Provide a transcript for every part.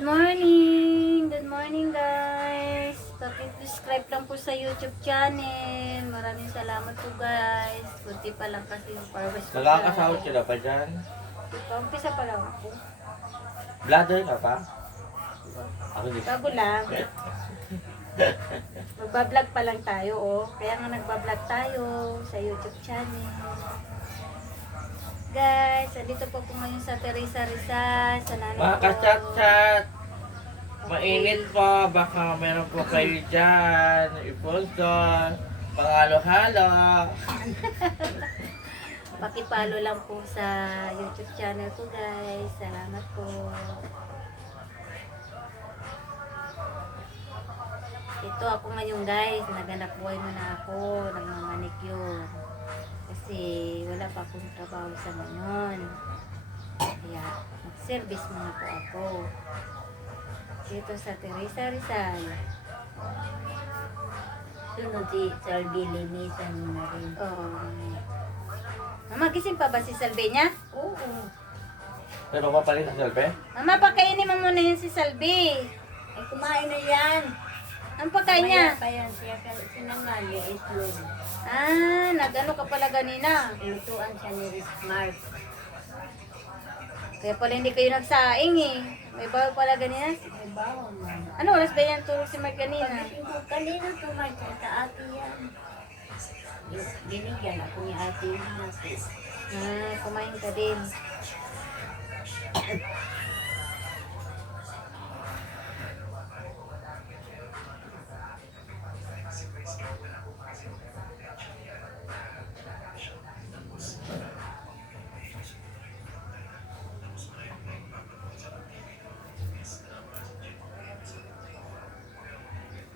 Good morning! Good morning guys! Pakisubscribe lang po sa YouTube channel. Maraming salamat po guys. Kunti pa lang kasi yung followers ko. Nakakasahod ka na pa dyan? Umpisa pa lang ako. Bladder ka pa? Ako di. Bago lang. Magbablog pa lang tayo oh. Kaya nga nagbablog tayo sa YouTube channel. Guys, andito po po ngayon sa Teresa Rizal, sa nanay Mga ko. ka-chat-chat. Mainit po. Baka meron po kayo dyan. Ipulso. Pangalo-halo. Pakipalo lang po sa YouTube channel ko guys. Salamat po. Ito ako ngayon guys. Naganap buhay muna ako. Nagmamanicure. Kasi wala pa akong trabaho sa ngayon. Kaya mag-service muna po ako. Dito sa Teresa Rizal. Sunod si Salvi, linisan mo na rin. Oo. Mama, gising pa ba si Salve niya? Oo. Pero pa pala sa selfie? Mama, pakainin mo muna yan si Salve. Ay, kumain na yan. Ang pagkain niya? Maya pa yan siya. Sinangali, itlog. Ah, nag-ano ka pala ganina. Lutuan siya ni Smart. Kaya pala hindi kayo nagsaing eh. May bago pala ganina. May bawang man. Ano oras ba yan tulog si Mark ganina? Pagdating ko, kanina tumayo sa ate yan. Binigyan ako ni ate yung hati. Ah, kumain ka din.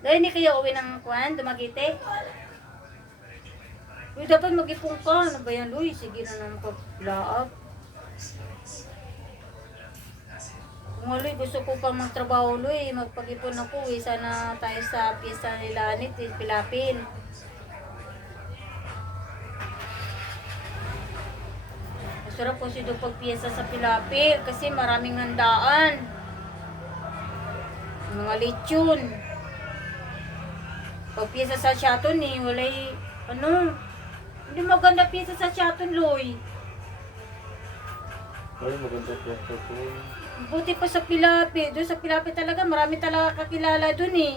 Dahil hindi kayo uwi ng kuwan, Dumagite? Uy, dapat mag-ipong ka. Ano ba yan, Luy? Sige na naman ka-laap. Kung Luy, gusto ko pa magtrabaho, Luy. Magpag-ipon ako, eh. Sana tayo sa piyesta nila, Anit, eh, Pilapil. Masarap kasi doon pagpiyesta sa Pilapil kasi maraming handaan. Mga lechon. Pag piyesa sa Shaton eh, walay, ano, hindi maganda piyesa sa Shaton, Loy. Ay, maganda pwesto ko. Buti pa sa Pilapi. Doon sa Pilapi talaga, marami talaga kakilala doon eh.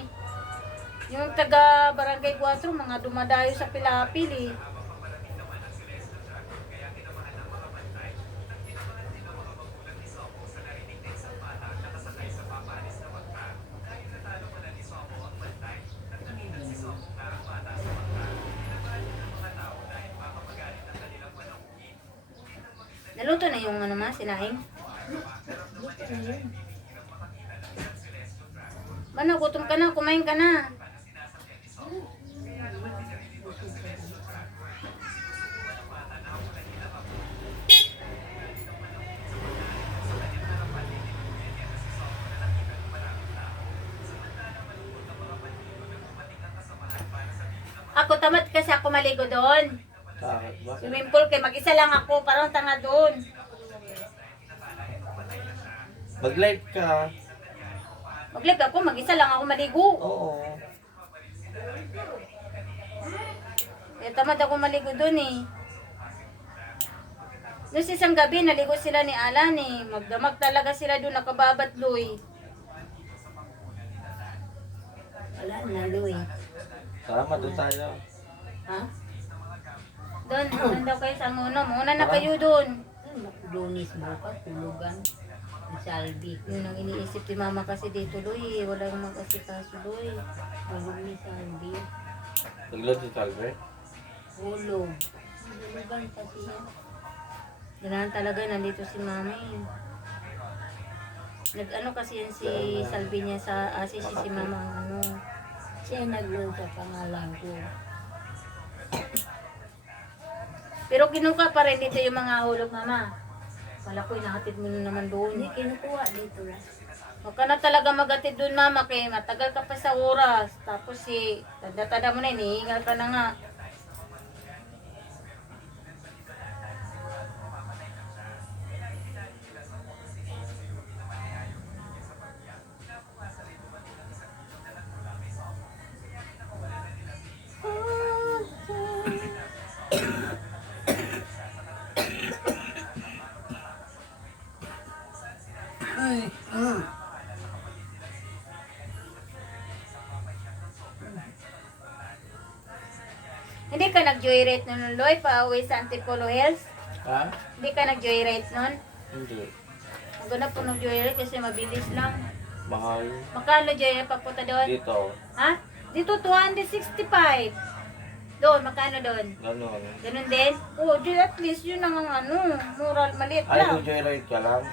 Yung taga Barangay 4, mga dumadayo sa Pilapil eh. Naluto na yung ano ma, sinaing? Mana, gutom ka na, kumain ka na. Ako tamad kasi ako maligo doon. Bakit ba? Swimming pool kay mag-isa lang ako, parang tanga doon. Mag-live ka. Mag-live ako, mag-isa lang ako maligo. Oo. Kaya tamad ako maligo doon eh. Doon sa isang gabi, naligo sila ni Alan eh. Magdamag talaga sila doon, nakababatloy. Wala na, Louie. Tama, doon tayo. Ha? Doon daw kayo sa Muno. Muna na kayo doon. Lunis bukas, tulugan. Ni Salvi. Yun ang iniisip ni Mama kasi dito, Loy. Wala nang mag-asikaso, Loy. Tulog ni Salvi. Naglod si Talve. Hulog. Tulugan kasi yan. Ganahan talaga, nandito si Mama eh. Nag-ano kasi yan si Salvi niya sa si Mama ang ano. Siya nagload sa pangalan ko. Pero kinuha pa rin dito yung mga hulog, Mama. Wala ko, inahatid mo na naman Hindi doon. kinukuha dito lang. Huwag ka na talaga magatid doon, Mama, kaya matagal ka pa sa oras. Tapos tada-tada mo na, inihingal ka na nga. Hindi ka nag-joyrate nun, Loy, pa-uwi sa Antipolo Hills? Ha? Hindi ka nag-joyrate nun? Hindi. Maganda po nag-joyrate kasi mabilis lang. Mahal. Magkano joyrate papunta doon? Dito. Ha? Dito 265. Doon, magkano doon? Ganon. Ganun din? Oo, di at least yun ang ano, mural, maliit Ay, lang. kung joyride ka lang.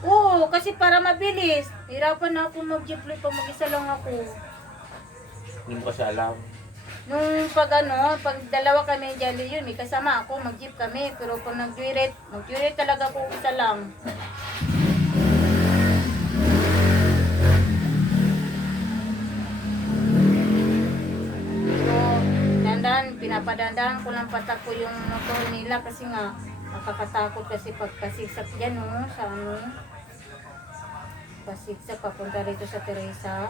Oo, kasi para mabilis. Hirapan na ako mag-jeep Loy, pag mag-isa lang ako. Hindi mo kasi alam. Nung pag dalawa kami dyan yun, may kasama ako, mag-jeep kami. Pero pag mag-joyrate talaga ako isa lang. So, pinapadandahan ko lang patakbo yung motor nila kasi nga, nakakatakot kasi pagkasiksak dyan, no, sa ano. Pasiksak, papunta rito sa Teresa.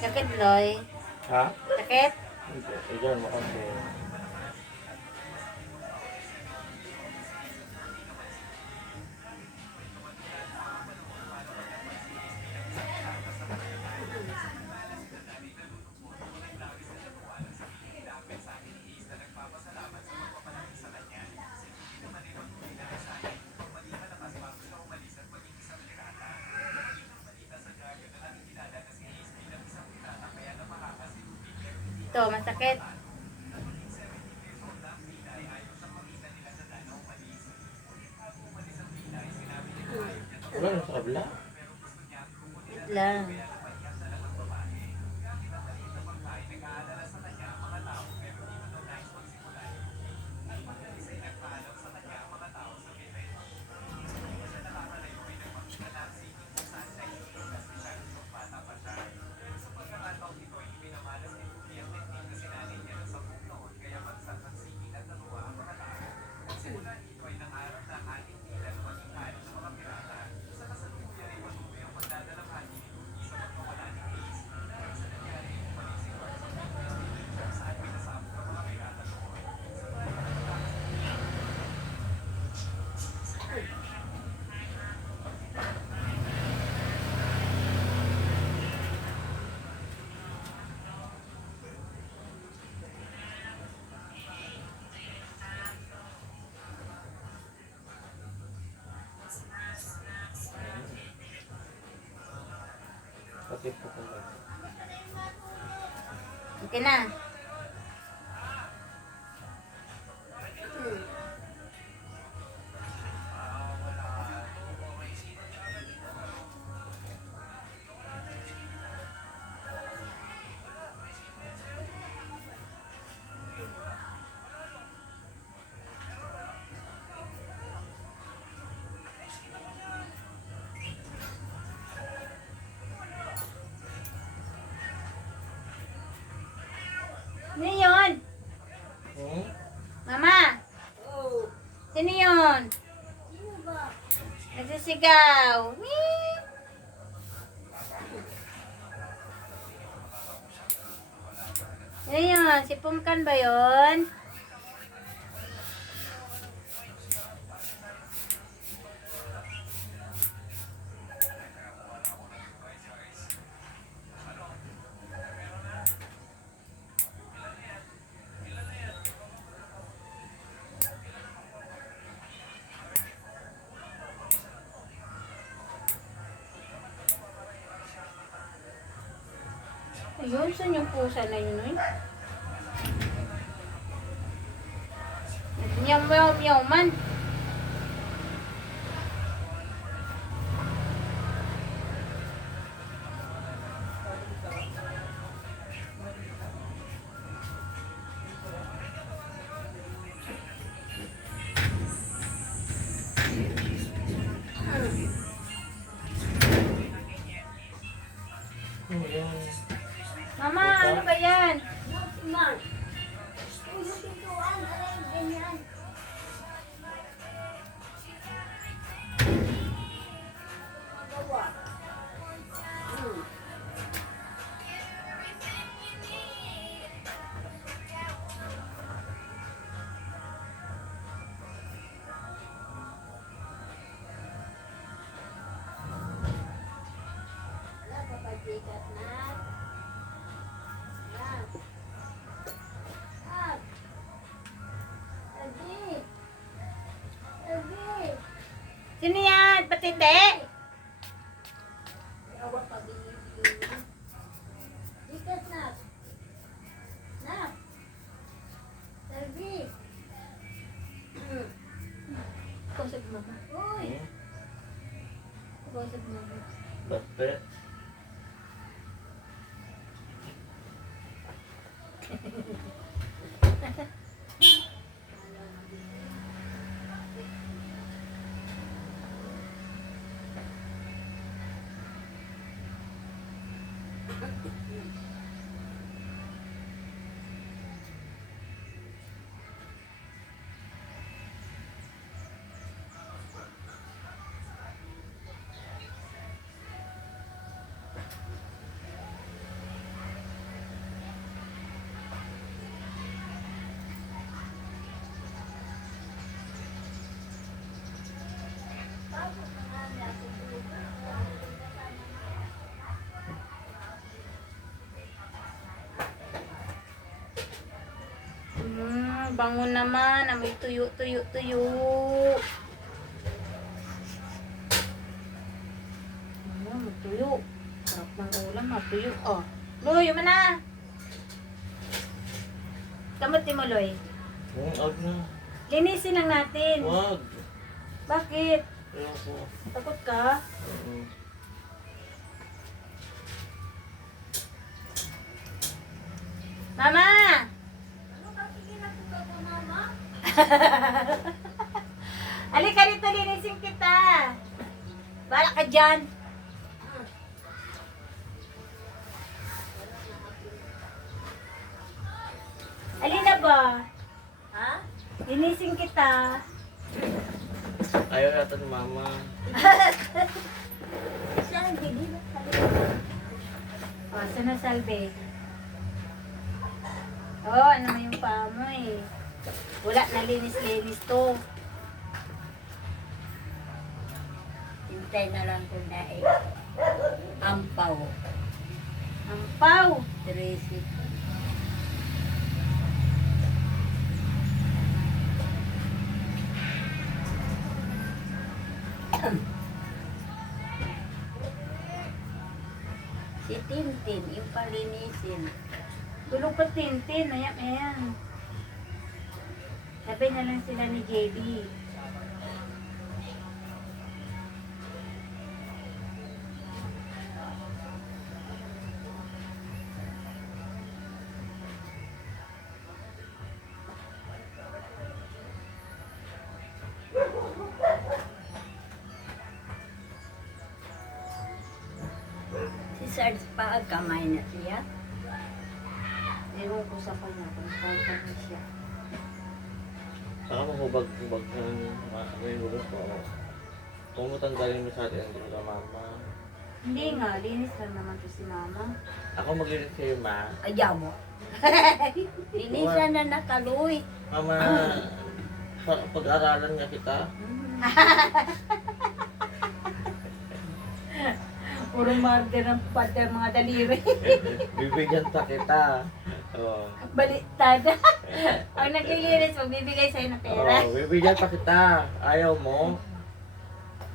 Sakit, Loy. Ha? Sakit? Hindi. Diyan mo kasi. Ito, masakit. Wala na sa kabila. Wait lang. Kasi po ko lang. Okay na. Ano yun? Hmm? Mama! Oh, Sino yun? sino ba? Nagsisigaw. Wee! Ano yun? Si Pungkan ba yun? Ayun, saan yung pusa na yun eh? Meow, meow, meow man. Ano yan? Mama, ano ba yan? Man. Uy, yung pintuan. Aray, ganyan. Magawa. Hmm. Wala, papajikat na. Yan. Ah. Lagi. Lagi. Sino yan? Patindi? Awak pa binibili. Jikat na. Na. Lagi. Hmm. Kausap mo ba? Uy. Hmm? Kausap mo ba? Basta. Bango naman. Amoy tuyo, tuyo, tuyo. Tuyo. Sarap ng ulam, tuyo. Oh. Loy, yun na. Kamuti mo, Loy. Out na. Linisin lang natin. Wag. Bakit? Ayoko. Takot ka? Mm. Mama! Ano kasi ginagawa ko, mama? Halika rito, linisin kita. Bala ka dyan. Alina ba? Ha? Linisin kita. Ayaw yata ni mama. Saan? Hindi ba? O, saan na salbe? Oh, ano mo yung paa mo eh. Wala na linis-linis to. Hintay na lang ko na eh. Ampaw. Ang pau. Tracy. Si Tintin, yung palinisin. Tulog pa Tintin. Ayan, ayan. Sabi na lang sila ni JB. Si Sarge pa kamay na siya. Ewan ko sa kanya kung saan kanya siya. Saka mahubag-hubag ng ano yung ulo ko. Kung matanggalin mo sa atin, hindi ko na mama. Hindi nga, linis lang naman to si mama. Ako maglinis sa'yo, ma. Ayaw mo. Linisan na nakaloy. Mama, pag-aralan nga kita. Puro murder ng father mga daliri. Bibigyan pa kita. Oo. Baliktad. Ang naglilinis, magbibigay sa'yo ng pera. Oo, bibigyan pa kita. Ayaw mo?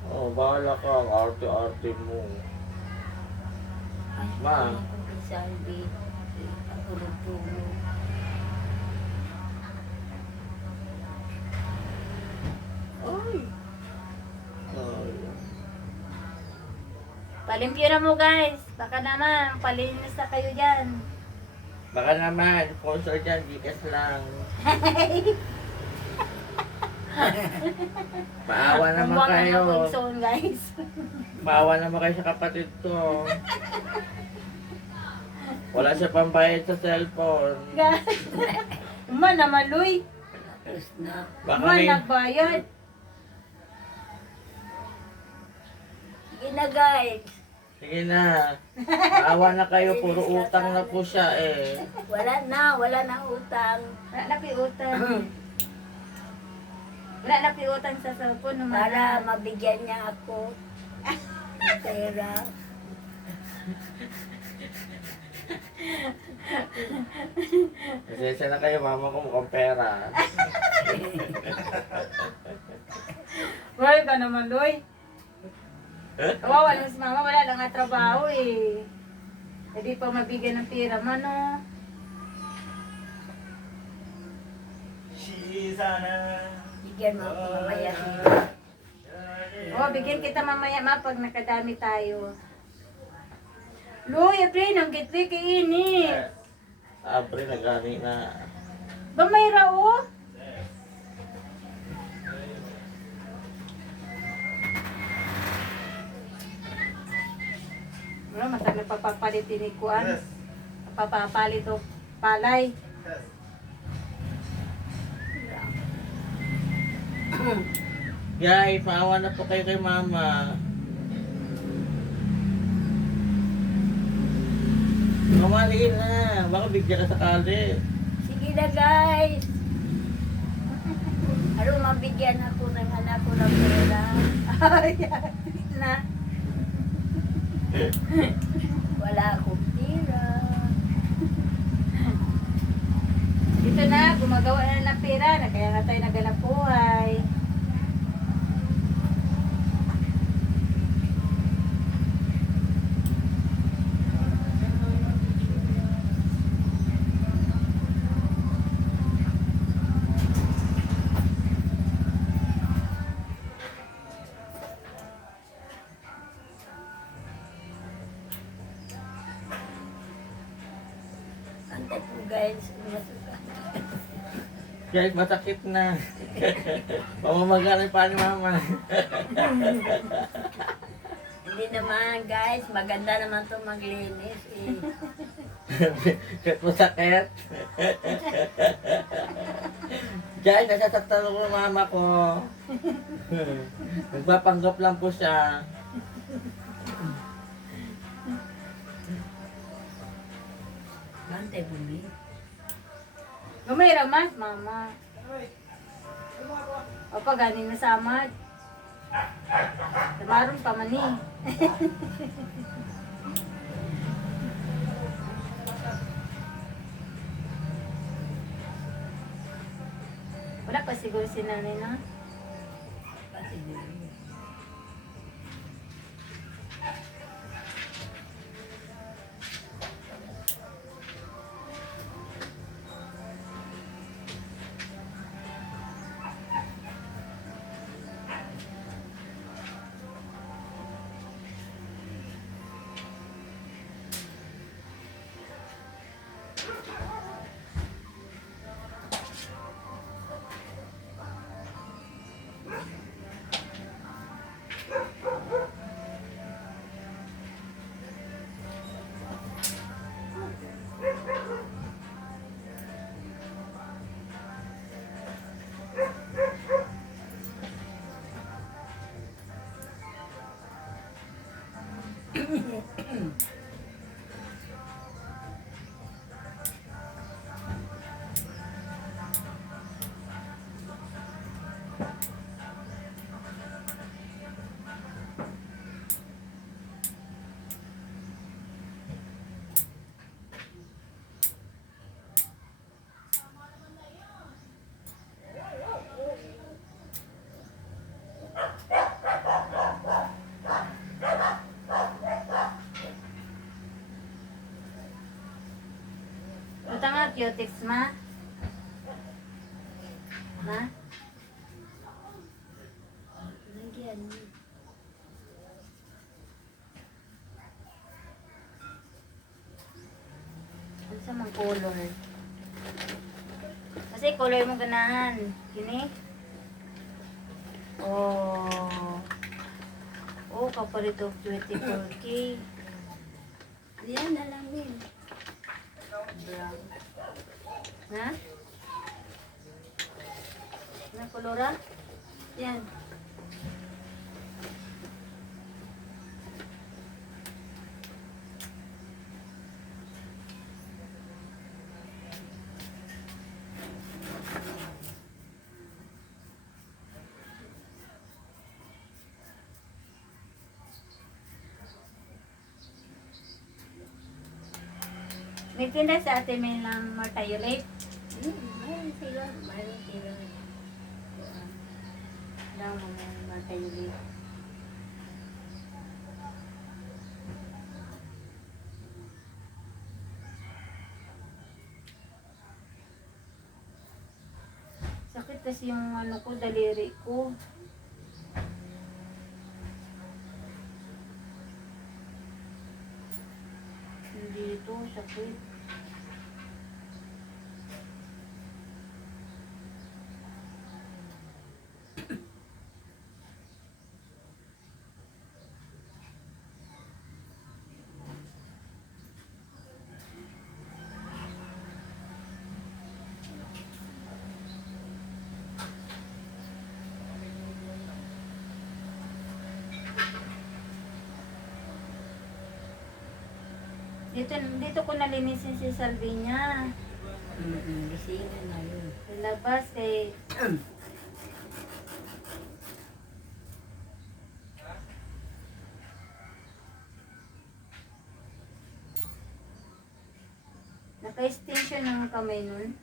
Oo, bahala ka. Ang arte-arte mo. Ma. Salvi, ang puno. Oy, Oh, Palimpyo na mo guys. Baka naman, palinis na kayo dyan. baka naman, sponsor dyan, Gcash lang. Maawa naman Huwag kayo. na Wilson guys. Maawa naman kayo sa kapatid ko. Wala siya pambayad sa cellphone. Guys. Man naman, Luy. tapos na. Baka Man may, nagbayad. Sige na guys. sige na. Maawa na kayo, puro utang na po siya eh. Wala na utang. Wala na piutang. Wala na piutang sa cellphone naman. Para mabigyan niya ako ng pera. Pasensya na kayo, mama ko mukhang pera. Wala ka naman, Luy. Kawawa lang si mama, wala lang nga trabaho eh. Hindi pa mabigyan ng pira man, no? Bigyan mo ako mamaya. Oh, bigyan kita mamaya ma pag nakadami tayo. Luy, Apre, ang gitli kay ini. Abre, nagani na. Ba may rao? Wala, matag nagpapapalit ni Kuan. Papapalit o palay. Guys, maawa na po kayo kay mama. Mamaliin na. Baka bigyan ka sakali. Sige na guys. Ano mabigyan ako ng anak ko ng pera? Ay, na. Wala akong pera. Dito na, gumagawa na ng pera. Na kaya nga tayo naganap buhay. Antay po guys. Masuka. Guys, masakit na. Pamamagalan pa ni mama. Hindi naman guys. Maganda naman to maglinis eh. Kahit masakit. Guys, nasasaktan ako ng mama ko. Nagpapanggap lang po siya. Antay bumi. Gamay ramas, mama. O pa, ganin na sa amad. Tamaron pa man eh. Wala pa siguro si nanay na. Kasi cutex, ma? Ma? Lagyan mo. Ano sa mga color? Kasi color mo ganahan. Kini? Oh. Oh, kapalit of 24K. Yan na lang din. Brown. Ha? Ano kolora? Yan. May tinda sa ate may lang martayolate. Mayroon sila. Mayroon sila. Lang mga martayolate. Sakit kasi yung ano ko, daliri ko. Dito, sakit. Dito ko nalinisin si Salvinia. Gisingin na yun. Sa labas eh. Naka-extension ng kamay nun.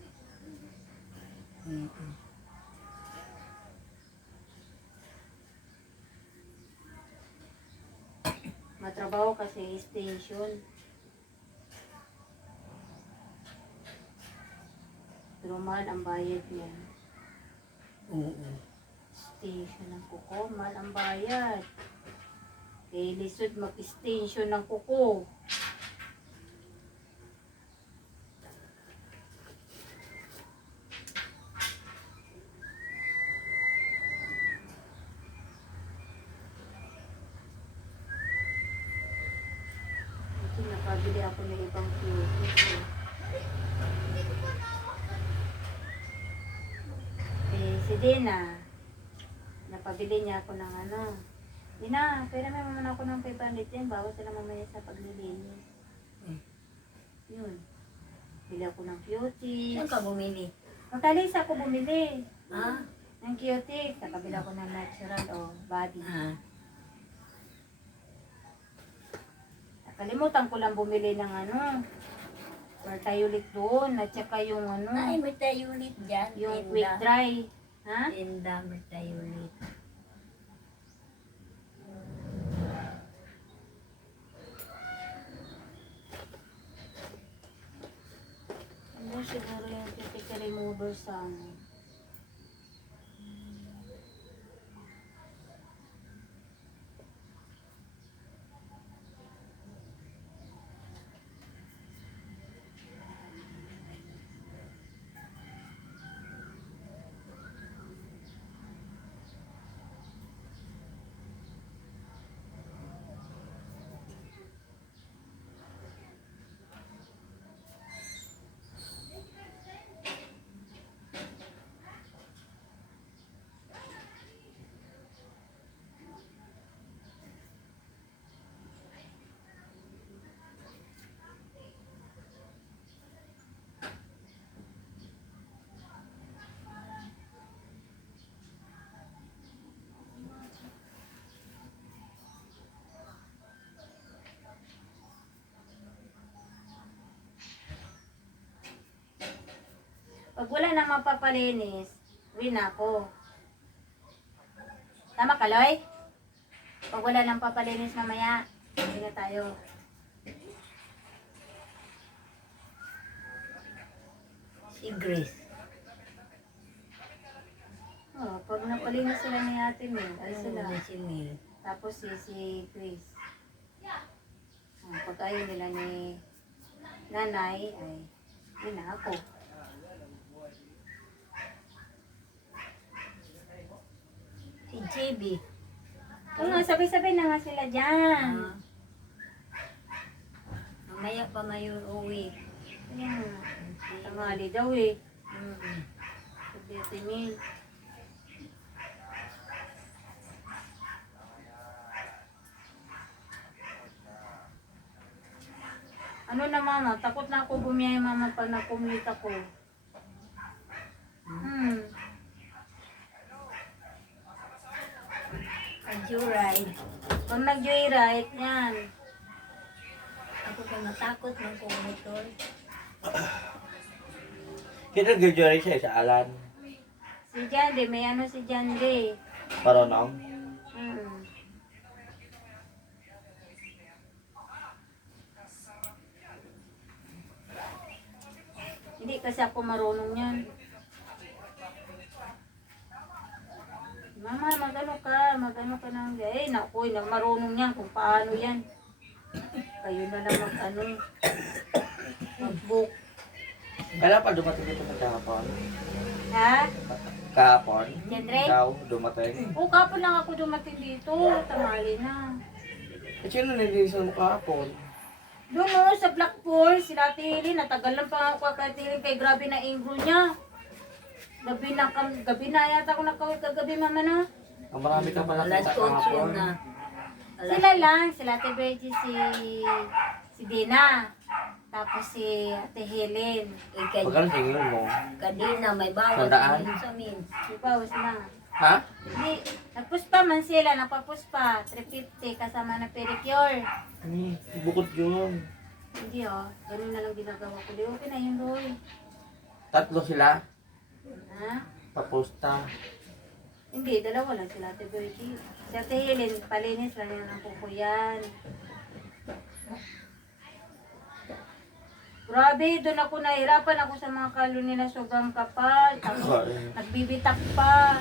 Matrabaho kasi extension. Pero mahal ang bayad niya. Oo. Extension ng kuko, mahal ang bayad. Kaya lisod mag-extension ng kuko. Kasi nakabili ako ng ibang cute. Si Dina, napabili niya ako ng ano. Dina, pera may maman ako ng 500 yan. Bawas sila mamaya sa paglilinis. Yun. Bili ako ng cuties. Saan ka bumili? Magtalis ako bumili. Ha? Ng cuties. Nakabili ako ng natural o body. Nakalimutan ko lang bumili ng ano. Martayulik doon. At saka yung ano. Ay, may tayo ulit dyan. Yung quick dry. Ha? Tinda, may tayo ulit. Ano siguro yung cuticle remover sa ano. Pag wala nang mapapalinis, win ako. Tama ka, Loy? Pag wala nang papalinis mamaya, hindi na tayo. Si Grace. Oh, pag napalinis sila ni Ate Mel, ay sila. Si Mel. Tapos si Chris. Pag ayaw nila ni nanay, ay yun na ako. Si JB. Oo nga, sabay-sabay na nga sila dyan. Ah. Mamaya pa ngayon uwi. Ayan. Tangali daw eh. Mm. Sabi Ate Mel. Ano na mama, takot na ako bumiyay mama pag na-commute ako. Ang joyride. Pag nag-joyride, yan. Ako pa natakot ng kumotor. Kita nag-jory siya sa Alan. Si Jande, may ano si Jande. Paronong. Hmm. Hindi kasi ako marunong yan. Mama, magano ka ng naku, marunong yan kung paano yan. Kayo na lang mag-ano, mag-book. Kailan pa dumating dito sa kahapon? Ha? Kahapon? Jandre? Ikaw, dumating? Oo, kapon lang ako dumating dito. Tanghali na. Eh, sino nililisan mo kahapon? Doon o, sa Blackpool, si Ate Helen, natagal lang pa ako kay Ate Helen, kay grabe na ingro niya. Gabi na yata ako nakawin kagabi, mama na. Ang marami ka pala Alas kita 8 kahapon. na. Sila lang, sila Ate Bergie, si Dina. Tapos si Ate Helen. Magkano tingin mo? Kadina, may bawas Sandaan? din sa amin. Di ba, na. Ha? Hindi, nagpuspa man sila, napapuspa. 350 kasama na pedicure. Bukod yun. Hindi ganun na lang ginagawa ko. Di okay na yun, Roy. Tatlo sila. Ha? Papusta. Hindi, dalawa lang sila Ate Bergie. Si Ate Helen, palinis lang yan ang kuko yan. Grabe, doon ako nahirapan ako sa mga kalo nila sobrang kapal. Tapos nagbibitak pa.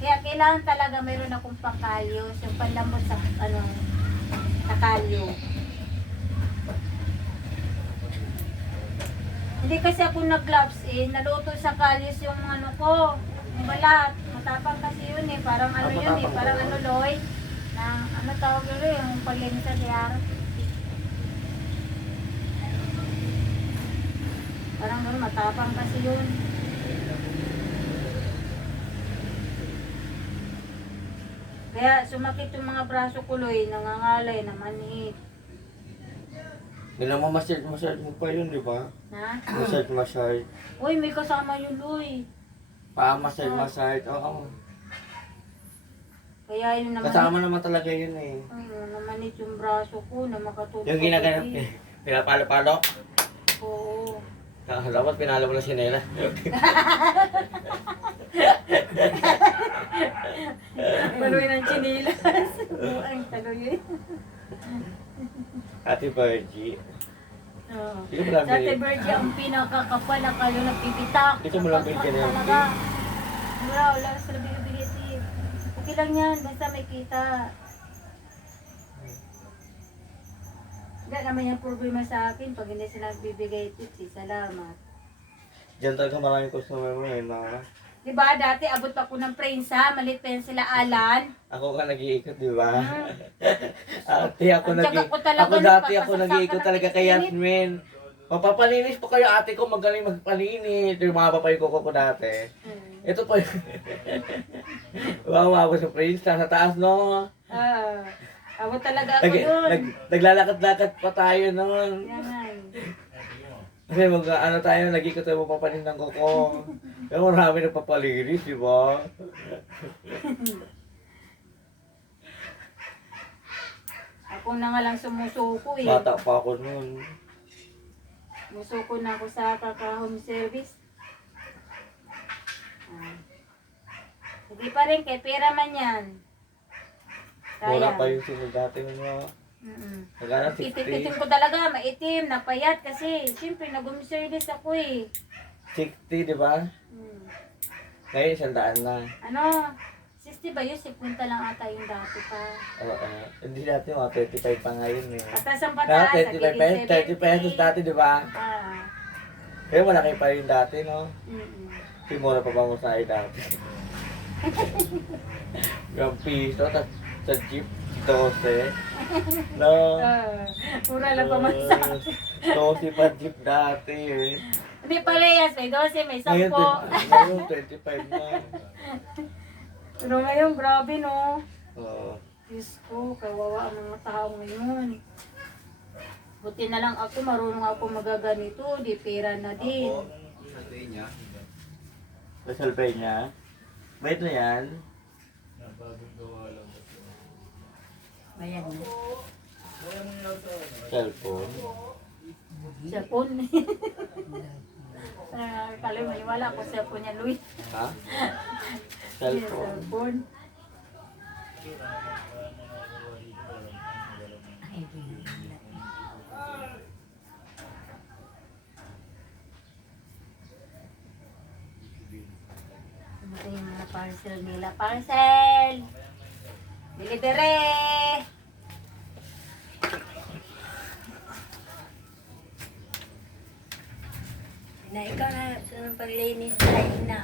Kaya kailangan talaga mayroon akong pangkalyos, yung panlambot sa sa kalyo. Hindi kasi ako nag-gloves naluto sa kalyos yung ko, yung balat. Matapang kasi yun parang yun parang Loy. Na tawag yun yung paglinis sa diyar. Parang gano'n, matapang kasi yun. Kaya sumakit yung mga braso ko, Loy, nangangalay, namanhid. Nilang massage mo pa yun, di ba? Ha? Massage. Uy, may kasama yun, Loy. Massage. Oo. Kaya yun naman. Kasama naman talaga yun eh. Namanhid yung braso ko na makatulog. Yung ginaganap pinapalo-palo. Oo. Dapat pinalo mo na si Nela. Baloy ng chinilas. Buang taloy. Ate Bergie. Oo. Hindi mo lang Sa Ate Bergie, ang pinakakapal na kalo na pipitak. Dito mo lang binigyan ng talaga. Wala sa bigay-bigay. Okay lang yan, basta may kita. Wala naman yung problema sa akin pag hindi sila bibigay tips. Salamat. Diyan talaga maraming customer mo eh, mga. Diba, dati abot ako ng prensa, malit pa yun sila Alan. Ako ka nag-iikot, di ba? Ate, Ang tiyaga ko talaga dati ako nagpapasaksak nag-iikot ka talaga ng kay init. Yasmin. Mapapalinis po kayo ate ko, magaling magpalinis. Yung mga papay ko dati. Ito pa yun. Wawa ako sa prince, sa taas no. Abot talaga ako doon. Naglalakad-lakad pa tayo noon. Yan. Kasi tayo, nag-ikot tayo mapapanin ng kuko. Pero marami nagpapalinis, di ba? Ako na nga lang sumusuko eh. Bata pa ako noon. Sumusuko na ako sa kaka-home service. Hindi pa rin, kay pera man yan. Wala pa yung sinod dati mga. Nagana 60. Itim ko talaga, maitim, napayat kasi siyempre nag-home service ako eh. 60, di ba? Hmm. Ngayon, 100 na. Ano? 60 ba yun? 50 lang ata yung dati pa. Oo. Hindi dati mga 35 pa ngayon eh. Patas ang Kaya patas. 35 pesos, 30 pesos dati, di ba? Ah. Kaya malaki pa rin dati, no? Mm-mm. Simula pa ba mo sa dati? Yung piso, sa jeep, 12. No? Mura lang pa masabi. 12 pa jeep dati eh. Hindi parehas. May 12, may 10. Ngayon 25 na. Pero ngayon, grabe no. Oo. Diyos ko, kawawa ang mga tao ngayon. Buti na lang ako, marunong ako magaganito. Di pera na din. Nasalpay niya. Bait na yan. Bayan na. Cellphone. Cellphone. Kali maniwala ako cellphone niya, Louis. Ha? Cellphone. Cellphone. Ay, di. Ito yung mga parcel nila. Parcel! Delivery! Na ikaw na sa paglinis tayo na.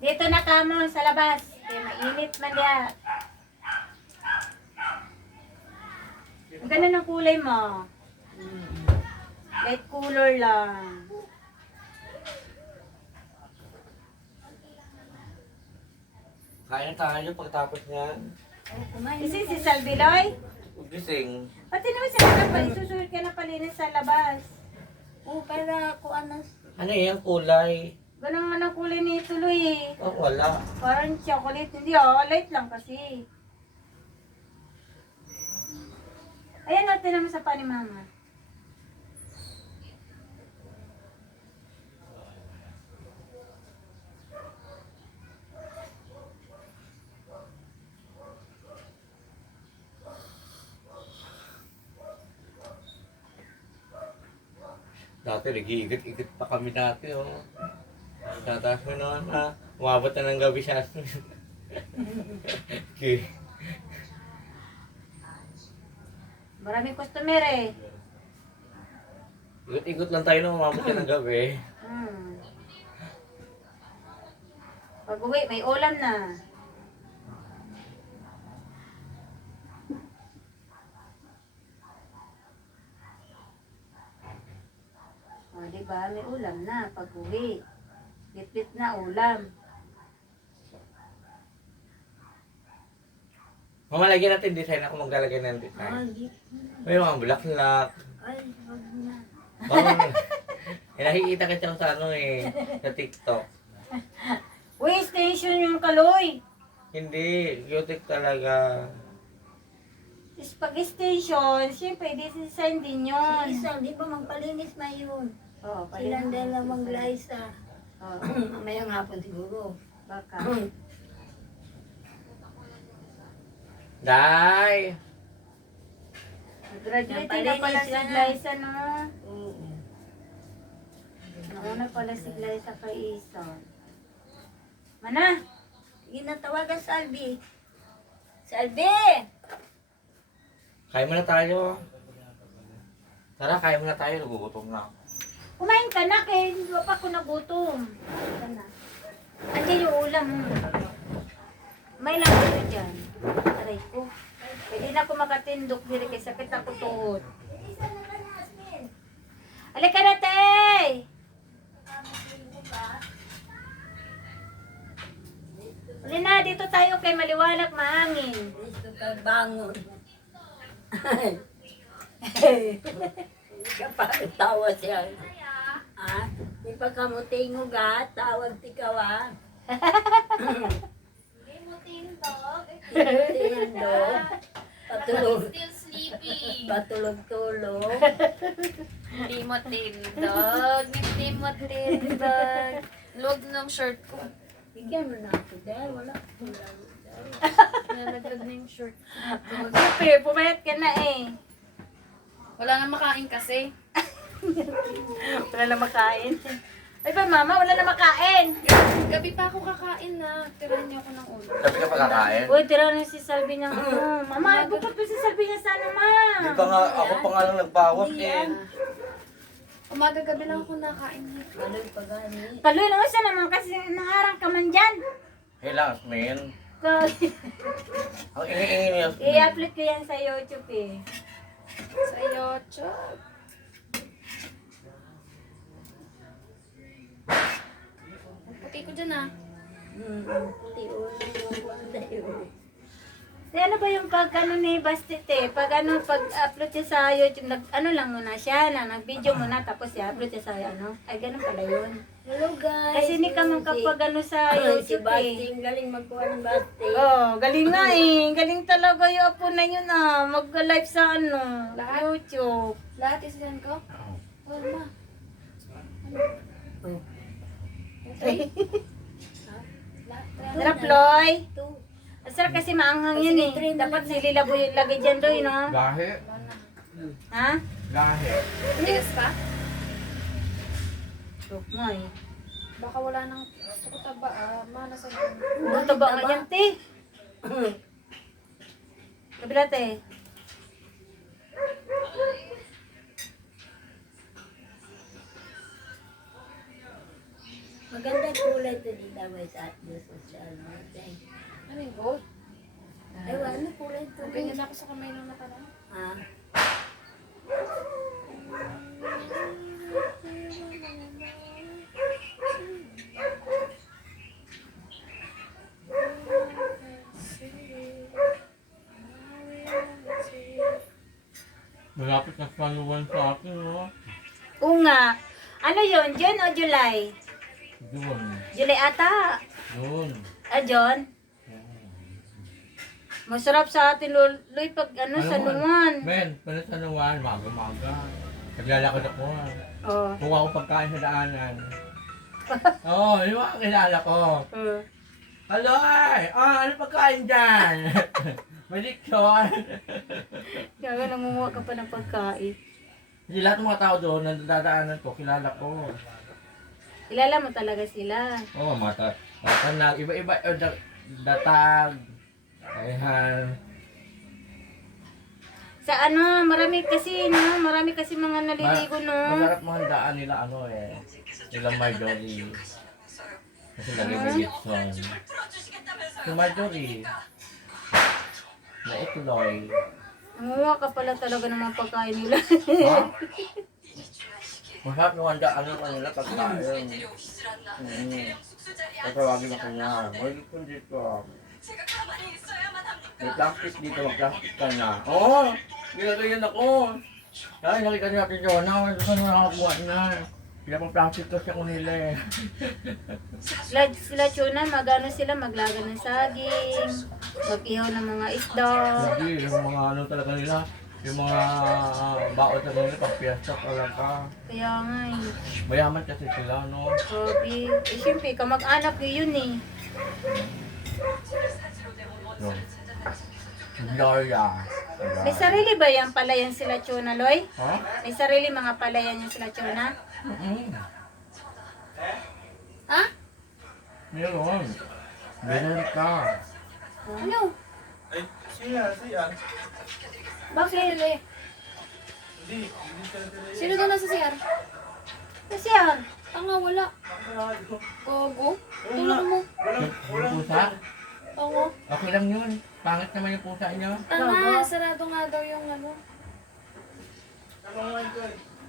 Dito na kamo sa labas. Kaya mainit man diya. Ang ganda ng kulay mo. Light color lang. Kain na tayo pagtapos niyan. Kumain Kasi si Salviloy, Gising. pati naman sila na pala, susunod ka na palinis sa labas. Oh, para ko ano. Ano yan? Kulay? Ganun nga ng kulay ni Tuloy eh. Oh, wala. Parang chocolate. Hindi light lang kasi. Ayan natin naman sa pa ni Mama. Dati nag-iikot-ikot pa kami dati, oh. Tataas mo naman, ha? Umabot na ng gabi siya. Okay. Maraming customer eh. Ikot-ikot lang tayo nung umabot na ng gabi. Pag uwi, may ulam na. O, diba? May ulam na pag uwi. Bitbit na ulam. Mamalagyan natin design. Ako maglalagay ng design. Ay, May mga bulaklak. ay, wag na. Oh, nakikita kita sa ano eh. Sa TikTok. Uy, station yung kaloy. Hindi. Yotik talaga. Pag station, siyempre, design din yun. Isa, di ba magpalinis na yun? Oo, Silang dalawang Liza. Oo, Mamayang hapon siguro. baka. Day! Graduate na pala si Glyza, no? Oo. Nauna pala si Glyza kay Ison. Mana? Ginatawagan sa Albi. Salbi! Kain muna tayo. Tara, kain muna tayo. Nagugutom na ako. Kumain ka na, kaya hindi pa ako nagutom. Ka na. Andiyan yung ulam. May lang ko dyan. Aray ko. Pwede na ako makatindok dito kay sakit ako tuhod. Halika na, Tay! Hali na, dito tayo kay maliwanag, mahangin. Gusto ka bangon. Kapag tawa siya. Ah, di pa ka mo tingog ha? Tawag ti ka wa. Hindi mo tindog. Tindog. Patulog. Still sleeping. Patulog-tulog. Hindi mo tindog. Hindi mo tindog. Log ng shirt ko. Bigyan mo na ako dahil wala. Nalaglag na yung shirt. Siyempre, pumayat ka na eh. Wala nga makain kasi. Wala na makain. Ay ba, mama, wala na makain. Gabi pa ako kakain na. Tirahan niyo ako ng ulo. Sabi ka pa kakain? Uy, tira na si Salvi niya. Mama, bukod pa si Salvi niya sana, ma. Di ba nga, ako pa nga lang nagbawas eh. Umaga gabi lang ako nakain. Paloy pa gani. Paloy lang siya naman kasi nangarang ka man dyan. Hey lang, Asmin. Ang ingi-ingi niya. I-upload ko yan sa YouTube eh. Sa YouTube. Ang puti ko dyan ah. Puti ulo mo ko. Di ano ba yung pag ano ni Bastit eh? Pag ano, pag-upload siya sa YouTube, ano lang muna siya, nag-video muna tapos i-upload siya sa ano. Ay, ganun pala yun. Hello guys. Kasi hindi ka man kapag ano sa Si YouTube eh. Basting, galing magkuha ng Basting. Oh, galing nga eh. Galing talaga yung apo na yun ah. Mag-live sa ano, Lahat? YouTube. Lahat isinan ko? Oh, ma. Oh. Okay. Lahat. Tara, Ploy. Ito. Masarap kasi maanghang yun eh. Dapat sililaboy yung lagay dyan doon, no? Gahe. Wala na. Ha? Gahe. Tigas pa? Tok mo eh. Baka wala nang gusto ko taba ah. Ma, nasa Buto ba nga yan, te? Kabila, te. Maganda kulay ito dito sa atin social media. Ano yung gold? Ay, ano kulay ito? Ganyan ako sa kamay nung nakaraan. Ah. Malapit na paluwan sa akin, no? Oo nga. Ano yun? June o July? Doon. July ata. Doon. Ah, John? Masarap sa atin, Loy, pag ano, sa numan. Men, pala sa nuwan, maga-maga. Naglalakad ako. Oh. Kuha ko pagkain sa daanan. Oo, yung mga kilala ko. Aloy! Ano pagkain dyan? Malikson! Kaya nangunguha ka pa ng pagkain. Hindi lahat ng mga tao doon, nadadaanan ko, kilala ko. Kilala mo talaga sila. Oo, matanag, iba-iba, datag, ayan. Sa ano, marami kasi, no? Marami kasi mga naliligo, no? Masarap mga handaan nila, ano eh, nila Marjorie. Kasi lagi may gitson. Si Marjorie, na ituloy. Nangunguha ka pala talaga ng mga pagkain nila. Ha? Masarap yung handaan ng kanila pagkain. Tatawagin ako niya. May gitson dito. May plastic dito, mag-plastic ka na. Oo! Ginagayan ako. Ay, nakita niyo natin yun. Saan mo nakakuha na? Kaya pang plastic kasi ako nila eh. Sila tuna, magano sila, maglaga ng saging, mag-ihaw ng mga isda. Hindi, yung mga ano talaga nila. Yung mga baon talaga nila, pang piyesta talaga. Kaya nga eh. Mayaman kasi sila, no? Grabe. Eh, syempre, kamag-anak yun eh. No. Gloria. May sarili ba yan palayan sila tuna, Loy? Ha? May sarili mga palayan yung sila tuna? Ha? Meron. Meron ka. Ano? Bakit? Sino doon nasa CR? Kasi yan. Tanga, wala. Gogo? Tulak mo. Yung pusa? Tanga. Okay lang yun. Pangit naman yung pusa niya. Tanga, sarado nga daw yung ano.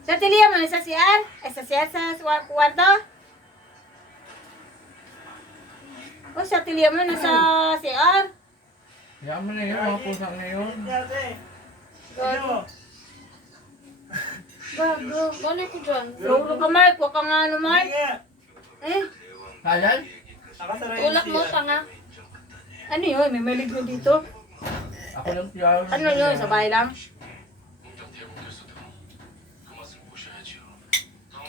Sa tiliya mo, sa CR? Ay, sa CR sa kwarto? O, sa tiliya mo, nasa CR? Hayaan mo na yun, mga pusa na yun. Gago. Gago. Balik ko dyan. Lolo ka, Mark. Huwag ka nga ano, Mark. Eh, Kalan? Tulak mo, tanga. ano yun? May maligo dito? Ako lang siya. Ano yun? Sa bahay lang?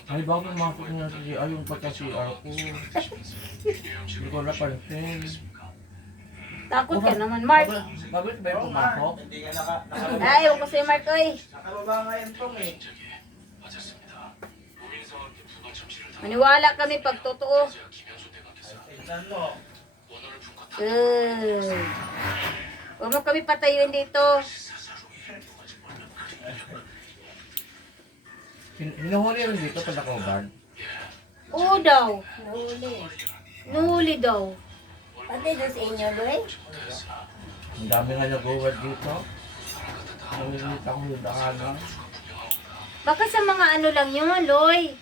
Ay, bago pumasok na si ay yung pagka-CR ko. Hindi ko napansin. Takot ka naman, Mark. Bago ba yung pumasok? Ay, ewan ko sa'yo, Mark, oy. Nakababa nga yung tong eh. Maniwala kami pag totoo. Tignan mo. Huwag mo kami patayuin dito. Hinuhuli rin dito pag nakobad. Oo daw. Nahuli. Nuhuli daw. Pati doon sa inyo, Loy. Ang dami nga nag-over dito. Nakikita ko yung daanan. Baka sa mga ano lang yun, Loy.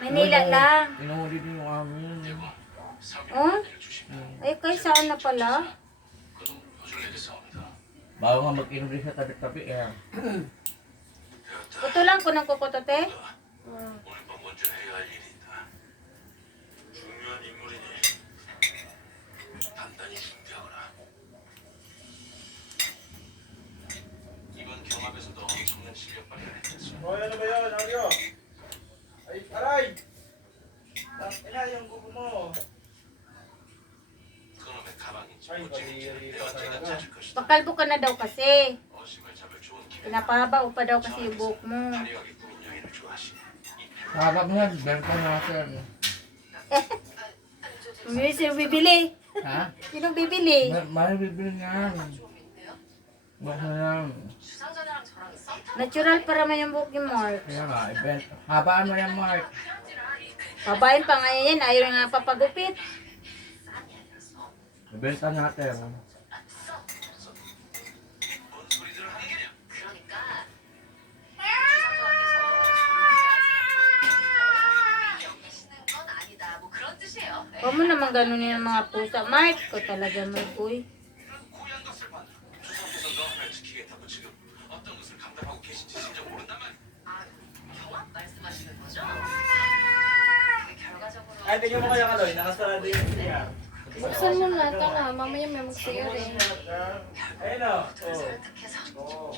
Manila lang. Hinuhuli din yung amin. Oh? Ay, kay saan na pala? Bago nga mag-inom din sa tabi-tabi eh. Kuto lang ko ng kukutote. Oh, ano ba yun? Audio? Ay, aray! Ina, yung kuko mo. Ay, kaliri pa talaga. Pakalbo ka na daw kasi. Pinapahaba pa daw kasi yung buhok mo. Haba mo yan, benta natin. Sino bibili? Ha? Sino bibili? Mahal bibili nga. Baka yan. Natural para man yung buhok ni Mark. Kaya nga, event. Habaan mo yan, Mark. Babaeng pa ngayon yan, ayaw nga papagupit. Ibenta natin. Huwag mo naman ganun yung mga pusa. Mark, ko talaga Mark, uy. Ay, tingnan mo kaya ka doon. Nakasarado yung siya. Buksan mo na, ito na. Mamaya may mag-share eh. Ayun o. Oh.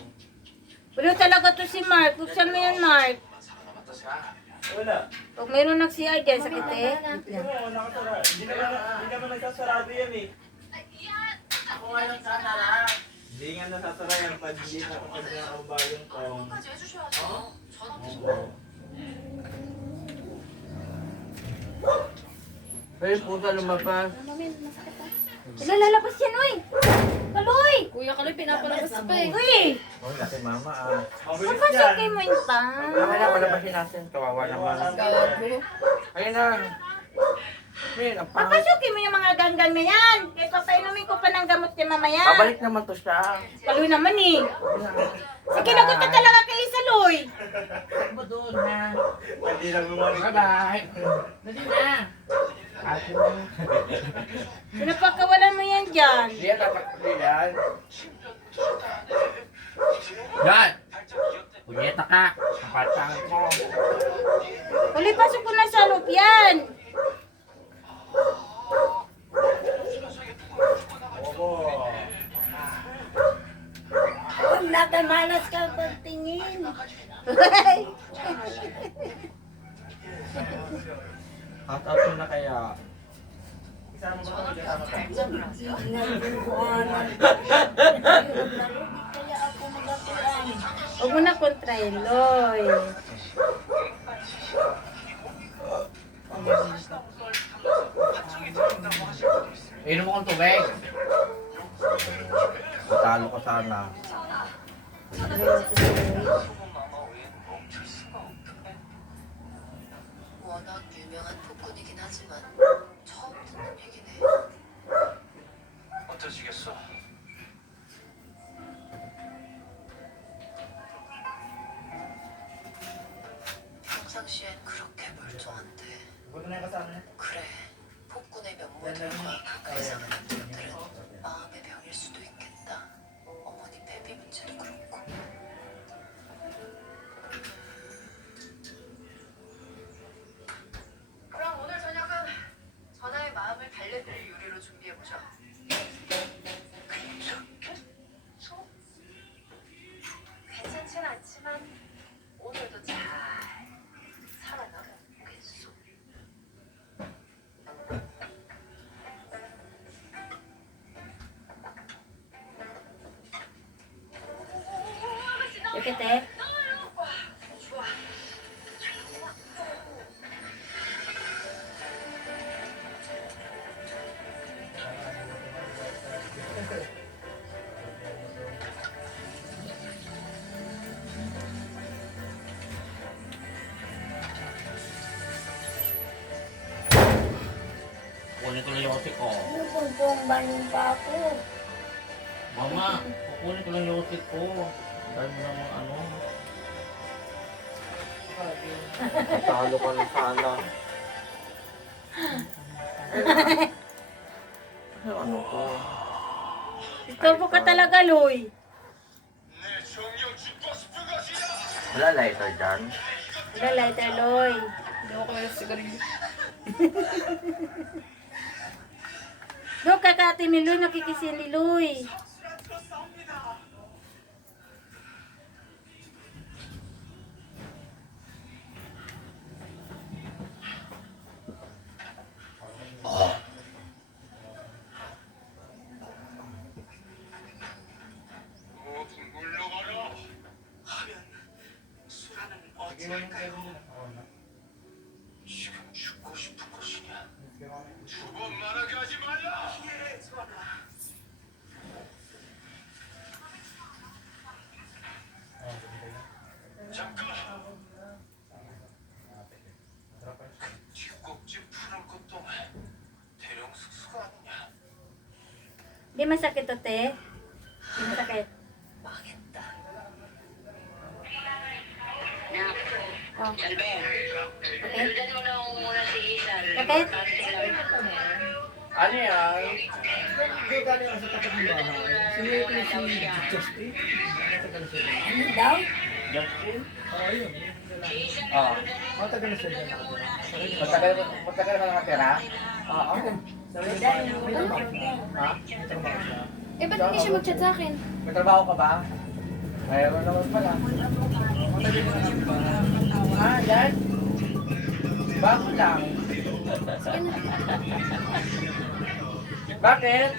Pero talaga to si Mark. Buksan mo yan, Mark. Wala. Pag mayroon nag-CR dyan, sakit eh. Tingnan mo, nakasarado. Hindi naman nagsasarado yan eh. Ako nga nagsasara. Hindi nga nasasara yan pag hindi nakapag-nakaba yung phone. Pero yung puta lumabas. Sila lalabas yan, uy. Kaloy! Kuya Kaloy, pinapalabas pa eh. Uy! Oh, kasi mama ah. Papasukin mo yun pa. Kaya na palabasin natin. Kawawa naman. Gago. Ayun na. Min, ang pangit. Papasukin mo yung mga ganggang na yan. Kaya papainumin ko pa ng gamot niya mamaya. Pabalik naman to siya. Kaloy naman eh. Sige, nagot ka talaga kay Lisa, Loy. Mo doon ha. Hindi na bumalik. Bye-bye. Dali na. Ate mo. Pinapakawalan mo yan dyan. Hindi yan tatakli yan. Yan! Punyeta ka. Ang patang ko. Uli, pasok ko na sa loob yan. Opo. Kung nakamalas ka pagtingin. Cut out mo na kaya. Isama mo ba kasama ka? Nagbubuanan. Kaya ako magapuan. Huwag mo na kontrahin, Loy. Inom mo kong tubig. Matalo ko sana. 워낙 유명한 폭군이긴 하지만 처음 듣는 얘기네. 어떠시겠어? 평상시엔 그렇게 멀쩡한데 Huwag na yung kasama niya. 그래 폭군의 면모들과 가까이서 하는 것들은 마음의 병일 수도 있겠다. 어머니 배비 문제도 그렇고. 그럼 오늘 저녁은 전하의 마음을 달래드릴 요리로 준비해보자. 괜찮진 않지만 오늘도 잘 살아남겠소. Look at it. Kukunin ko lang yung otik ko. Ano kung banin pa ako? Mama, kukunin ko lang yung otik ko. Dahil mo naman ano. Talo ka na sana. Ano ko? Istorbo ka talaga, Loy. Wala lighter dyan. Wala lighter, Loy. Hindi ako kaya sigarilyo. Doon kakati ni Loy, nakikisin ni Loy. 지금 죽고 싶은 것이냐? 두 번 말하게 하지 말라! 잠깐! 뒷꼭지 푸는 것도 대령 수수가 아니냐? Di masakit to, te? Di masakit. 망했다. Oh. 잘 봐. Okay. 일단 muna si Isal. Sakit? Ano yan? Ano daw? Justin? Jason, Oo. Matagal ka nakatira? Oo. Ha? Eh, ba't hindi siya mag-chat sa akin? May trabaho ka ba? Mayroon naman pala. Ah, yan? Bago lang. Sige na. Bakit?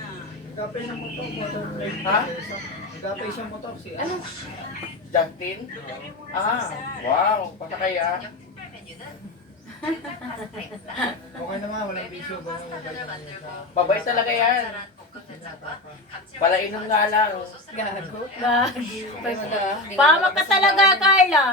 Ha? Nagapay siyang motor si Ano? Justin? Ah, wow. Pasakay ah. Okay naman, walang bisyo ba? Mabait talaga yan. Palainom nga lang. Gago. Gagi. Hindi Pama ka talaga, Carla.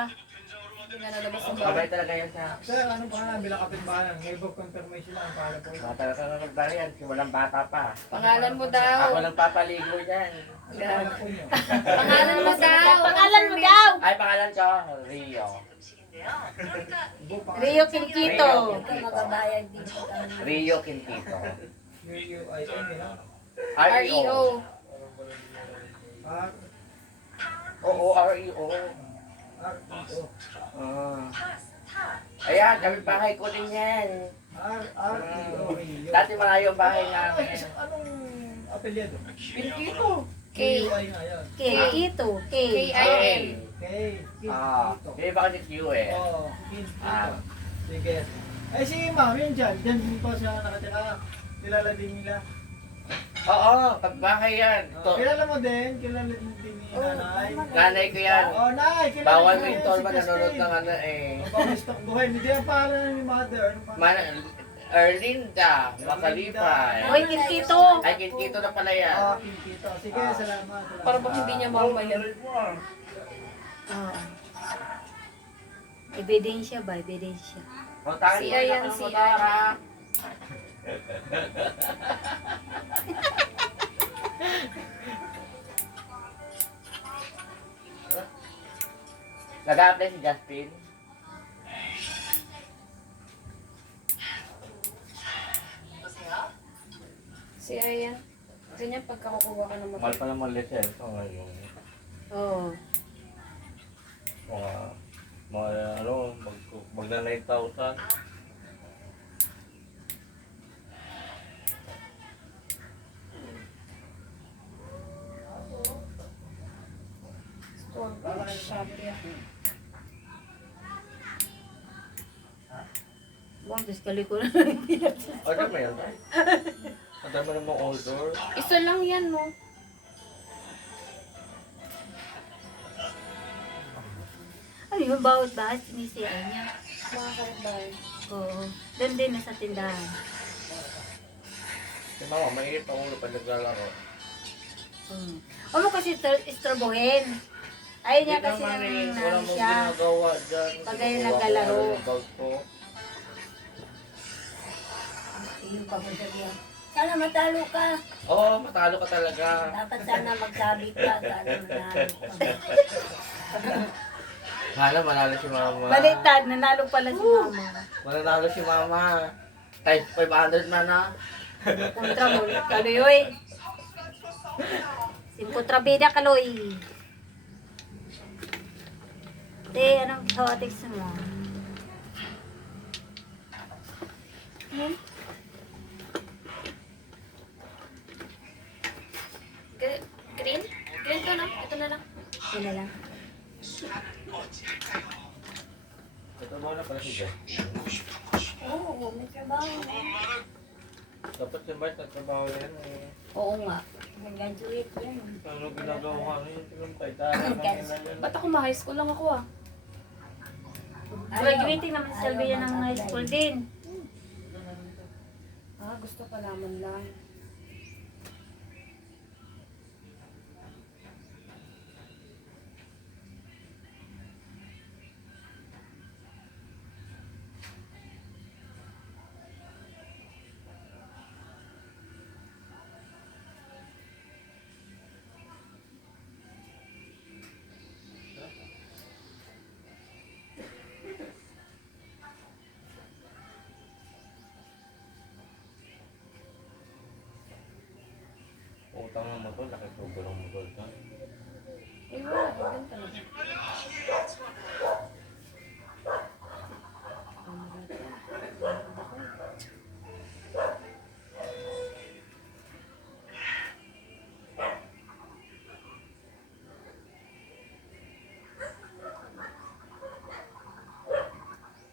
nga nalabas ang Mabait talaga yan siya. Sir, ano pa nga, bilang kapitbahanan? Wave of confirmation lang ang pangalan po. Bata ka na nagbayan. Walang bata pa. Pangalan mo daw. Ako lang papaligo yan. Pangalan po niyo. Pangalan mo daw. Pangalan mo daw. Ay, pangalan ko, Rio. Rio Quintito. Makabayad din po Rio Quintito. UUIN nila. R.E.O. R, Oo, R.E.O. R-E-O. Ah. Ayan, kami bahay ko din yan. R-R-E-O. Dati malayo ang bahay namin. Anong apelyado? Quintito. K. UUI nga yun. Quintito. K. K.I.N. K. Ah, Quintito. hindi ba kasi Q eh? Oo, Quintito. Ah. Sige. Eh si Ma'am, yun dyan. Dyan din po siya nakatira. Kilala din nila. Oo, pagbahay yan. Kilala mo din? Kilala din ni nanay? Nanay ko yan. Oh, nay, kilala Bawal mo mo yan, yung tol si ba nanonood Christine. ng ano eh. Bawal stock buhay. Hindi ang pangalan ni mother. Ano pangalan? Erlinda, Makalipay. Hoy, Quintito. Ay, Quintito na pala yan. Ah, Quintito. Sige, salamat. Para bang hindi niya mamayan. Oh. Ebidensya ba? Ebidensya. Kontakin Si mo na Ayan, ng si motor, ha? Nag-a-apply si Justin. 여보세요? Si Ayan. Ganyan pagkakukuha ka ng Mahal motor. pa naman lisenso ngayon. Oh. Mga ano, magna 9,000. Store ba? Shopee ako. Buang, tapos kali ko na. Order mo yun, ay? Order mo namang order. Isa lang yan, no? Ano yung bawat bahay, sinisiyan niya. Mga kapitbahay. Oo. Doon din na sa tindahan. Si mama, mainit ang ulo pag naglalaro. Ano kasi istorbohin. Ayaw niya kasi Hindi naman eh, ng wala nani mong siya. ginagawa dyan. Pag kayo Ginagawa ko naglalaro. lang yung bag ko. Yung pagsasabihan. Sana matalo ka. Oo, matalo ka talaga. Dapat sana magsabi ka. Sana manalo ka. Sana manalo si mama. Baliktad, nanalo pala si mama. Mananalo si mama. Kahit 500 na na. Kontra mo, kaloy. Si kontrabida kaloy. Te, anong kawatik sa mo? Green? Green to na? Ito na lang. Yun na lang. Ito mo na pala si Jeff. Oo, may trabaho. Dapat si Bart nagtrabaho yan eh. Oo nga. Nag-graduate yan. Ano ginagawa ka niya? Tingnan tayo tayo. Ba't ako ma-high school lang ako ah? Graduating naman si Sylvia ng high school din. Ah, gusto pa naman lang. Utang ng motor, laki sugo ng motor ka. Eh, wala. Ganun talaga.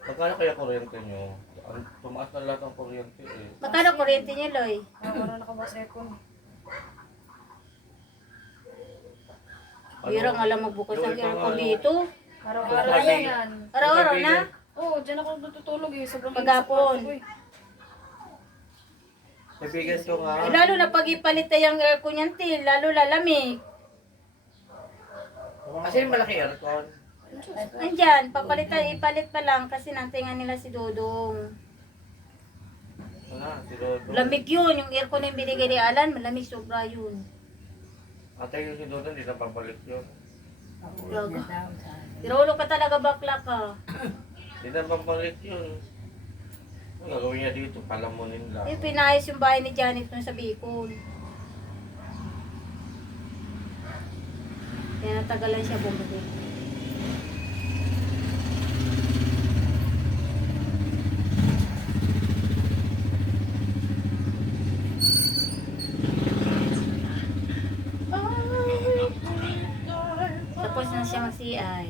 Magkano kaya kuryente nyo? Tumaas na lahat ng kuryente eh. Magkano kuryente niyo, Loy? Wala na ka ba sa aircon? Bira nga lang magbukas ng aircon dito. Araw-araw Sabi- na yan. Araw-araw na. Oo, dyan ako natutulog eh. Sobrang Maghapon. init sa kwarto ko eh. Kaibigan ko nga. Eh, lalo na pag ipalit na yung aircon yan, Til, lalo lalamig. Kasi yung malaki aircon. Andyan, ipalit pa lang kasi natingan nila si Dodong. Wala, si Dodo. Lamig yun, yung aircon na yung binigay ni Alan, malamig sobra yun. Ate yung si Dodo, hindi na papalik yun. Gago. Tirolo ka talaga, bakla ka. Hindi na papalik yun. Ang gagawin niya dito, palamunin lang. Eh, pinayos yung bahay ni Janet nun sa Bicol. Kaya natagalan siya bumalik. Tapos na siya mag-CI.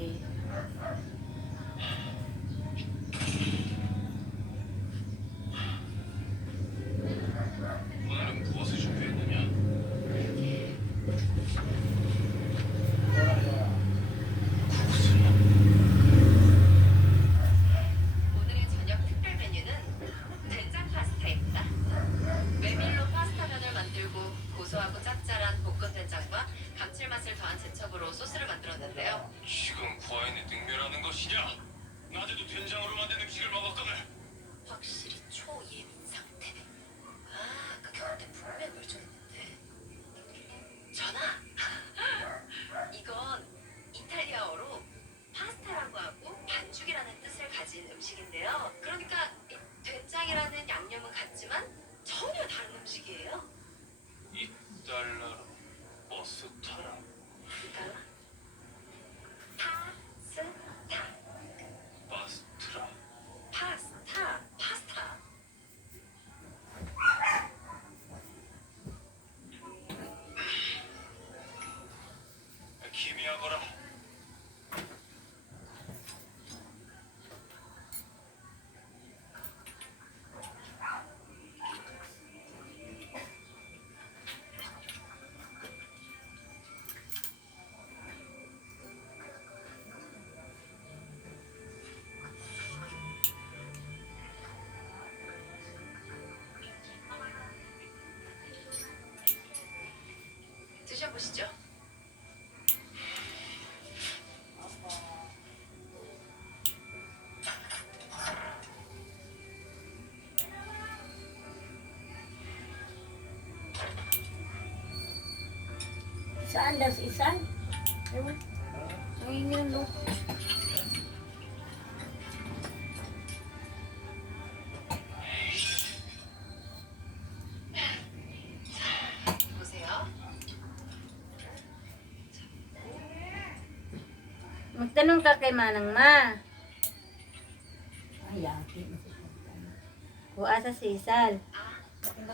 오늘의 저녁 특별 메뉴는 된장 파스타입니다. 메밀로 파스타면을 만들고 고소하고 짭짤한 볶은 된장과 감칠맛을 더한 제첩으로 소스를 만들었는데요. 지금 과인이 능멸하는 것이냐? 낮에도 된장으로 만든 음식을 먹었거늘. 확실히 초예민 상태네. 아, 그 경태 분명 멀쩡했는데. 전하! 이건 이탈리아어로 파스타라고 하고 반죽이라는 뜻을 가진 음식인데요. 그러니까 이 된장이라는 양념은 같지만 전혀 다른 음식이에요. 이달나라 버스 타라. 그러니까 파스타, 바스트라. 파스타. 기미하거라. 드셔보시죠. Saan daw si Isan? Ewan. Nangingi ng look. 보세요. Magtanong ka kay Manang Ma. Ay, yaki. O asa si Isal.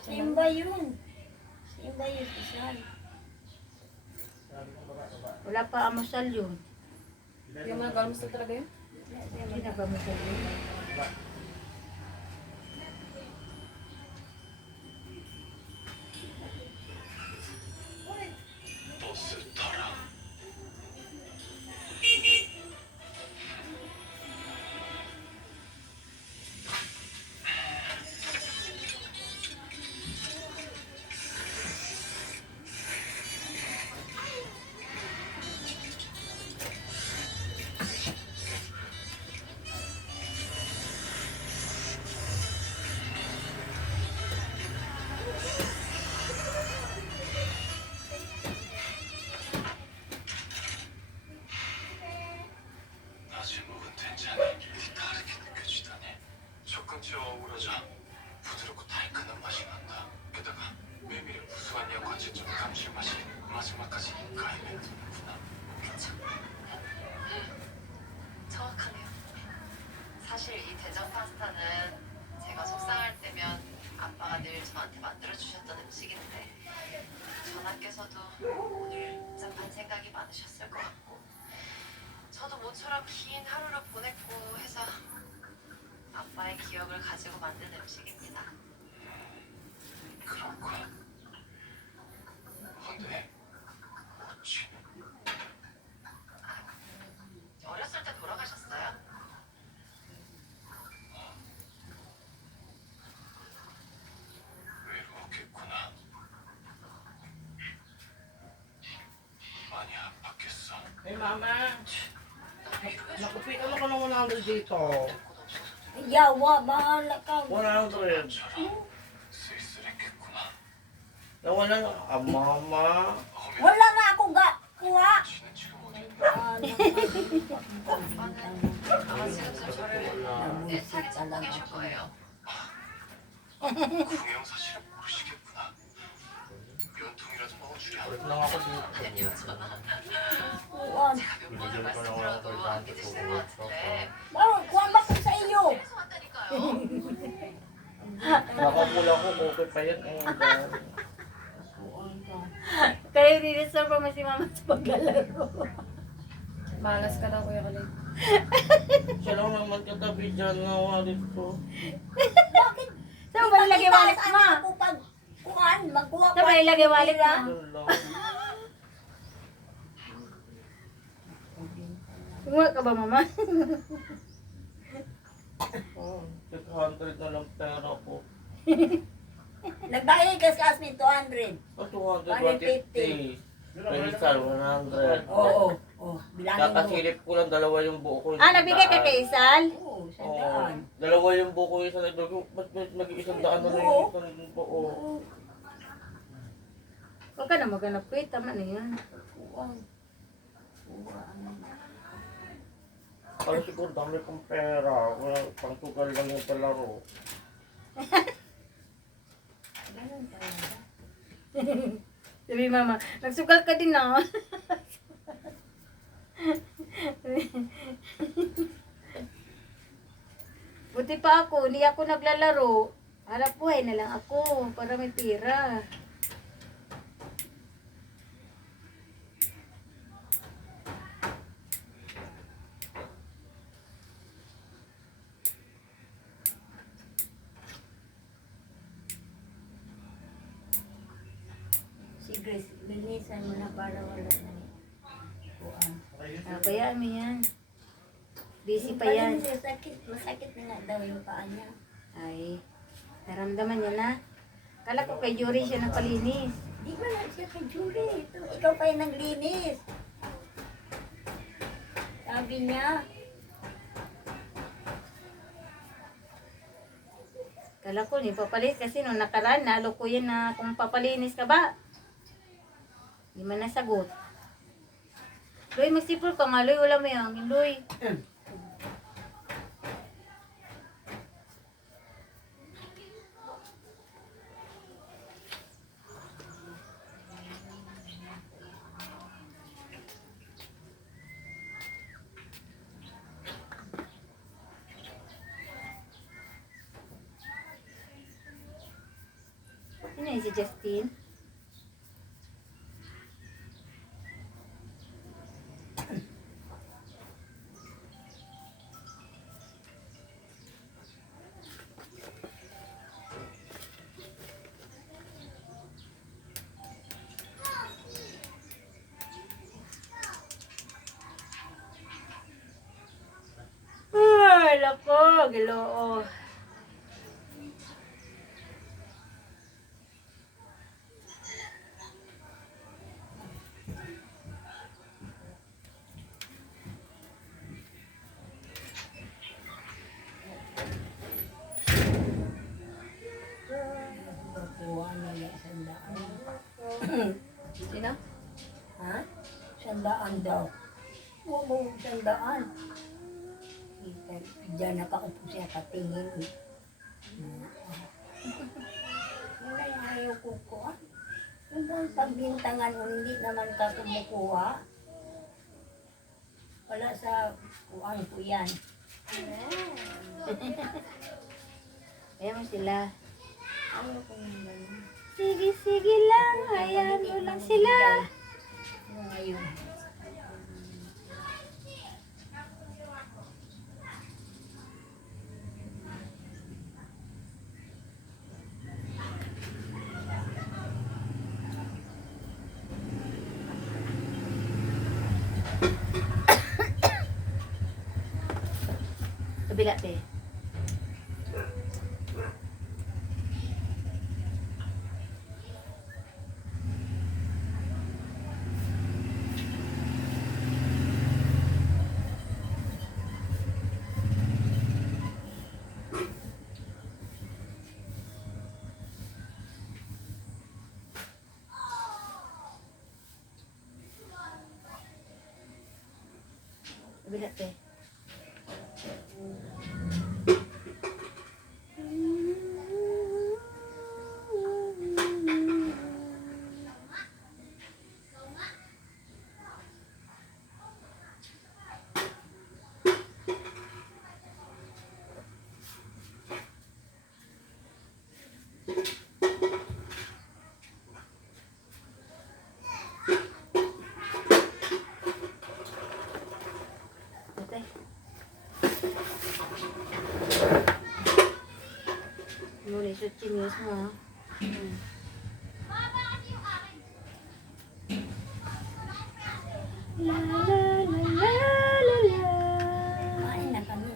Simba yun. Simba yun, Isan. Wala pa amusal yun. Yung mga kalmusta talaga yun? Hindi na ba amusal yun? 버스 타라. 낮에 먹은 된장이 다르게 느껴지다니. 젖꼭지와 어우러져 부드럽고 달큰한 맛이 난다. 게다가 메밀의 구수한 양과채점 감칠맛이 마지막까지 입가에 맴도는구나. 그쵸? 정확하네요. 사실 이 대전 파스타는 제가 속상할 때면 아빠가 늘 저한테 만들어주셨던 음식인데 전하께서도 오늘 복잡한 생각이 많으셨을 것 같고 저도 모처럼 긴 하루를 보냈고 해서 아빠의 기억을 가지고 만든 음식입니다. 그렇군. 근데 어찌 어렸을 때 돌아가셨어요? 외로웠겠구나. 많이 아팠겠어. Hey, Mama. Nakupitan ako ng 100 dito. Yawa, bahala ka. 100. 쓸쓸했겠구나. Nawala na. Ah, Mama. Wala nga ako kuha. 지는 지금 어디 있나? 아빠는 아마 지금쯤 저를 애타게 찾고 계실 거예요. 구경 사실은 모르시겠구나. 면통이라도 먹어주랴. Ulit lang ako dito. 아니요, 전화. Kuha. 제가 몇 번을 말씀드려도 안 믿으시는 것 같은데 Kuha ba ko sa iyo? 계속 왔다니까요. Nakapula ko. Okay pa yan. Eh, Kaya re-reserve pa mo si Mama sa paglalaro. Malas ka daw, Kuya Kalin. Siya lang naman katabi dyan na wallet ko. Saan ba ilagay wallet mo? Ako pag kuhaan, magkuha Saan ba ilagay wallet mo? Yun lang. Kumuha ka ba, Mama? Oh, 600 na lang pera ko. Nagbayad ka sa Asmin 200. Oh, 200, 150. Penisal, 100. Oo. Bilangin mo. Kakasilip ko lang dalawa yung buo ko. Nabigay ka kay Isal? Oo, Oo. 100. Dalawa yung buo ko, isang nagbago. Ba't mag-iisang daan na lang yung isang buo? Huwag ka na maghanap ko. Tama na yan. Kala siguro dami kong pera. Wala, pang tugal lang yung palaro. Sabi Mama, nagsugal ka din na. Buti pa ako, hindi ako naglalaro. Harap buhay na lang ako para may pira. Si Grace, linisan mo na para wala na. Kuhaan. Bayaan mo yan. Busy pa yan. Masakit na nga daw yung paa niya. Ay, naramdaman niya na. Kala ko kay Yuri siya napalinis. Di ba lang siya kay Julie? Ikaw pa yung naglinis. Sabi niya. Kala ko ni papalis kasi nung nakaraan nalo ko yan na kung papalinis ka ba. Di man nasagot. Loy, magsipol ka nga, Loy. Wala may hangin, Loy. Sino yun si Justin? Ay, lako, Ginoo. Nakuha na yung sandaan. Sino? Ha? Sandaan daw. Huwag mo sandaan. Diyan nakaupo siya katingin. Wala yung ayaw ko ko. Yung bang pagbintangan mo, hindi naman ka kumukuha. Wala sa kuhaan ko yan. Kaya mo sila. Ayaw ko yung ganun. Sige, sige lang. Hayaan mo lang sila. Yung ngayon. Kabila, te. Kabila, te. Ate. Muna siya chinews mo, ha? La la la la la la. Kumain na kami.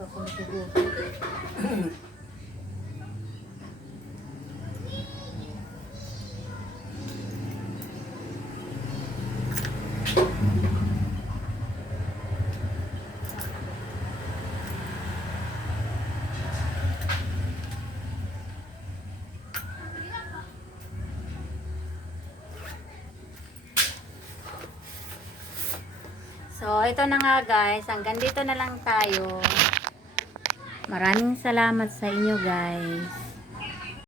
Ako na siguro. So, ito na nga guys. Hanggang dito na lang tayo. Maraming salamat sa inyo guys.